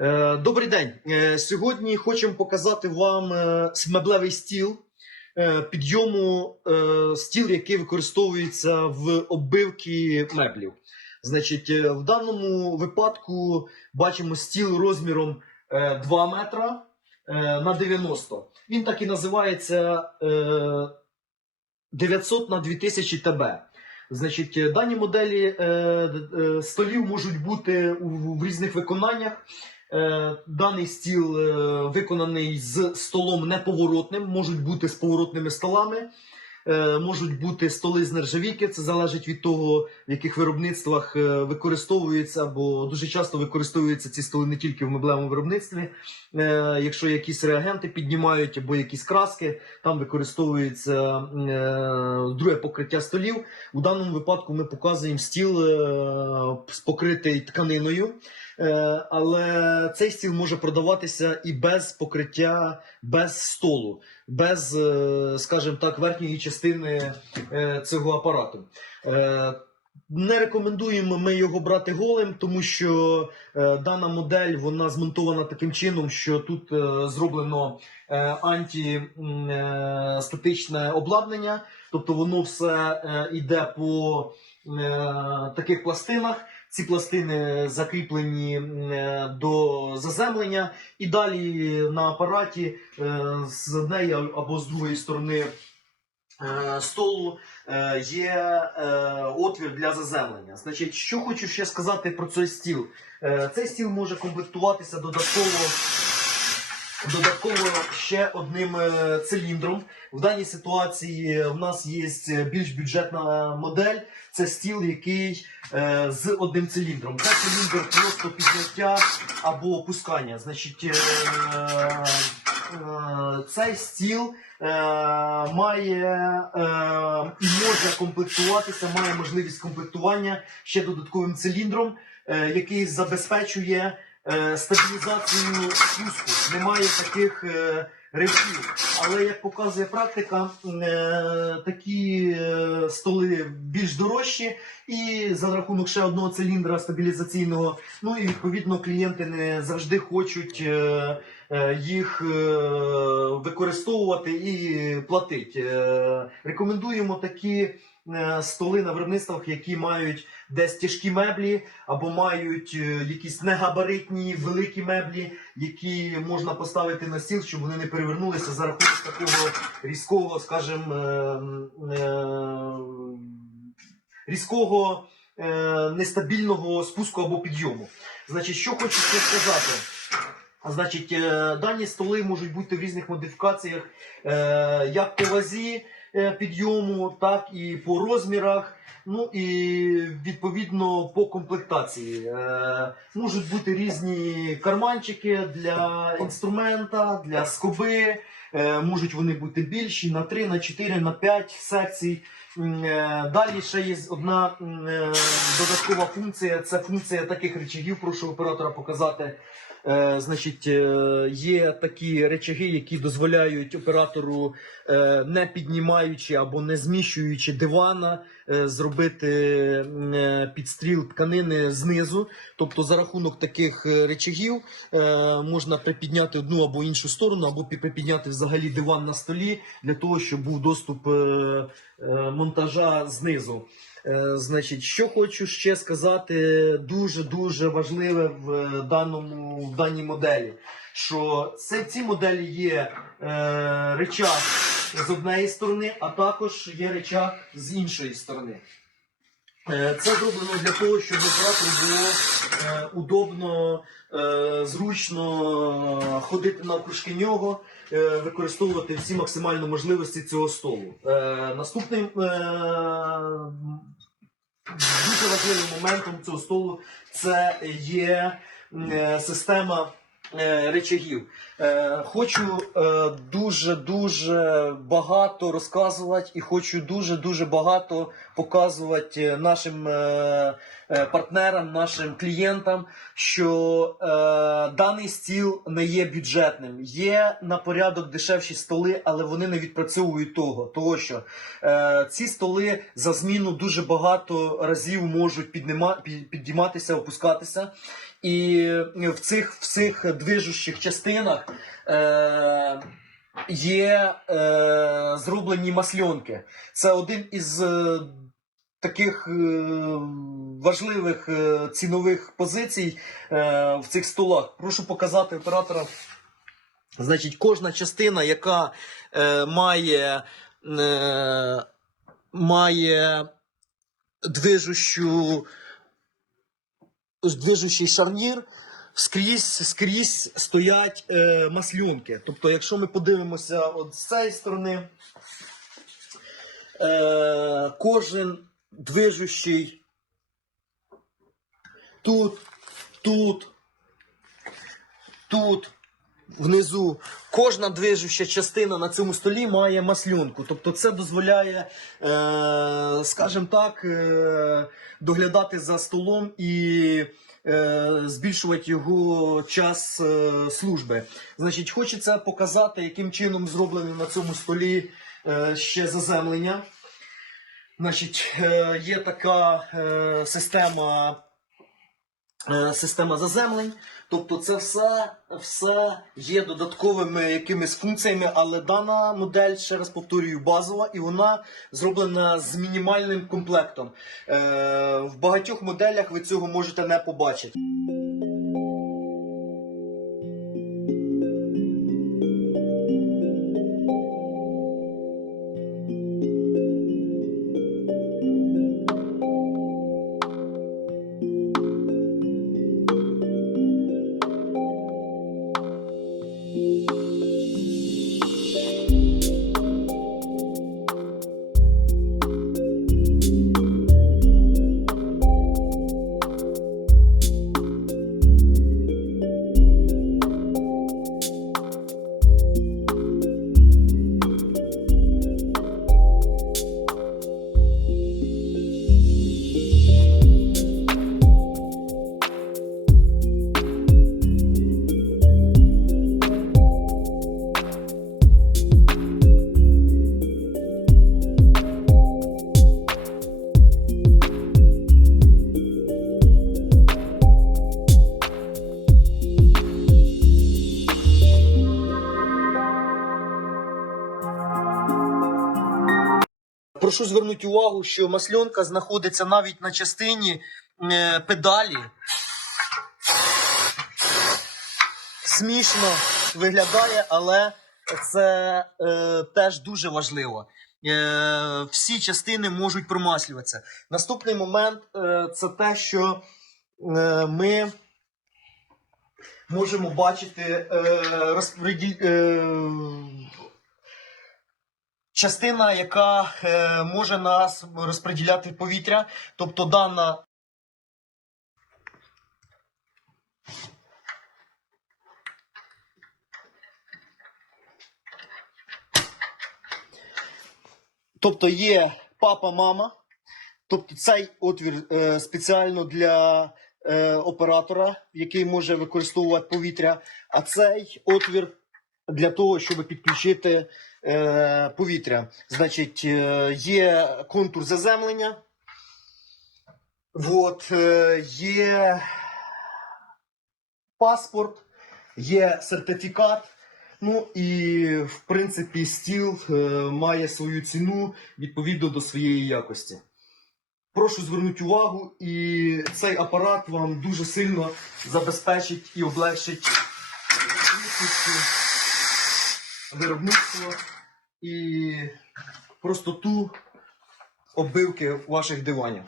Е, Добрий день. Е, Сьогодні хочемо показати вам е, меблевий стіл підйому стіл, який використовується в оббивці меблів. Значить, в даному випадку бачимо стіл розміром е, 2 метра на 90. Він так і називається е, 900 на 2000 ТБ. Значить, дані моделі столів можуть бути в різних виконаннях. Е, Даний стіл е, виконаний з столом неповоротним, можуть бути з поворотними столами, е, можуть бути столи з нержавійки. Це залежить від того, в яких виробництвах використовуються, бо дуже часто використовуються ці столи не тільки в меблевому виробництві. Якщо якісь реагенти піднімають або якісь краски, там використовується друге покриття столів. У даному випадку ми показуємо стіл е, покритий тканиною. Е, але цей стіл може продаватися і без покриття, без столу, без, е, скажімо так, верхньої частини е, цього апарату. Не рекомендуємо ми його брати голим, тому що дана модель вона змонтована таким чином, що тут зроблено е, антистатичне обладнання, тобто воно все йде по таких пластинах. Ці пластини закріплені е, до заземлення, і далі на апараті е, з однієї або з другої сторони е, столу е, є е, отвір для заземлення. Значить, що хочу ще сказати про цей стіл. Е, Цей стіл може комплектуватися додатково. Додатково ще одним е, циліндром. В даній ситуації в нас є більш бюджетна модель. Це стіл, який е, з одним циліндром. Це циліндр просто підняття або опускання. Значить, е, е, цей стіл е, має е, і може комплектуватися, має можливість комплектування ще додатковим циліндром, е, який забезпечує е, стабілізацію спуску. Немає таких е, ривків. Але як показує практика, е, такі е, столи більш дорожчі, і за рахунок ще одного циліндра стабілізаційного, ну і відповідно клієнти не завжди хочуть е, е, їх е, використовувати і платити. Е, Рекомендуємо такі е, столи на виробництвах, які мають десь тяжкі меблі або мають е, якісь негабаритні великі меблі, які можна поставити на стіл, щоб вони не перевернулися за рахунок такого різкого, скажімо, е, е, різкого е, нестабільного спуску або підйому. Значить, що хочу сказати. Значить, е, дані столи можуть бути в різних модифікаціях, е, як по вазі е, підйому, так і по розмірах. Ну і відповідно по комплектації. Е, можуть бути різні карманчики для інструмента, для скоби. Е, можуть вони бути більші на 3, на 4, на 5 секцій. Е, Далі ще є одна е, додаткова функція. Це функція таких речагів. Прошу оператора показати. Е, значить, е, є такі речаги, які дозволяють оператору, е, не піднімаючи або не зміщуючи дивана, зробити підстріл тканини знизу. Тобто, за рахунок таких речагів можна припідняти одну або іншу сторону, або пі- припідняти взагалі диван на столі для того, щоб був доступ е, монтажа знизу. Е, Значить, що хочу ще сказати, дуже дуже важливе в е, даному в даній моделі. Що це ці моделі є е, речах з однієї сторони, а також є речах з іншої сторони. Е, Це зроблено для того, щоб оператору було е, удобно, е, зручно ходити навкружки нього, використовувати всі максимальні можливості цього столу. Е, Наступним дуже важливим моментом цього столу це є е, система речагів. Е, Хочу дуже дуже багато розказувати і хочу дуже дуже багато показувати нашим е, е, партнерам, нашим клієнтам, що е, даний стіл не є бюджетним. Є на порядок дешевші столи, але вони не відпрацьовують того. Того що е, ці столи за зміну дуже багато разів можуть піднима, під- підійматися, опускатися. І в цих всіх движущих частинах е, є е, зроблені масльонки. Це один із е, таких е, важливих е, цінових позицій е, в цих столах. Прошу показати оператора. Значить, кожна частина, яка е, має, е, має движущу, движущий шарнір, скрізь, скрізь стоять е, масльонки. Тобто, якщо ми подивимося от з цієї сторони, е, кожен движущий тут, тут, тут, внизу, кожна движуща частина на цьому столі має масльонку. Тобто це дозволяє, е, скажімо так, е, доглядати за столом і е, збільшувати його час служби. Значить, хочеться показати, яким чином зроблено на цьому столі ще заземлення. Значить, є така система, система заземлень. Тобто це все, все є додатковими якимись функціями, але дана модель, ще раз повторюю, базова, і вона зроблена з мінімальним комплектом. Е, в багатьох моделях ви цього можете не побачити. Прошу звернути увагу, що масльонка знаходиться навіть на частині е, педалі. Смішно виглядає, але це е, теж дуже важливо. Е, всі частини можуть промаслюватися. Наступний момент е, це те, що е, ми можемо бачити е, розпреділ... е, частина, яка е, може нас розподіляти повітря, тобто дана. Тобто є папа, мама. Тобто цей отвір е, спеціально для е, оператора, який може використовувати повітря, а цей отвір для того, щоб підключити е, повітря. Значить, е, є контур заземлення. От, е, є паспорт, є сертифікат. Ну і в принципі стіл е, має свою ціну відповідно до своєї якості. Прошу звернути увагу, і цей апарат вам дуже сильно забезпечить і облегчить швидкість виробництво і простоту оббивки ваших диванів.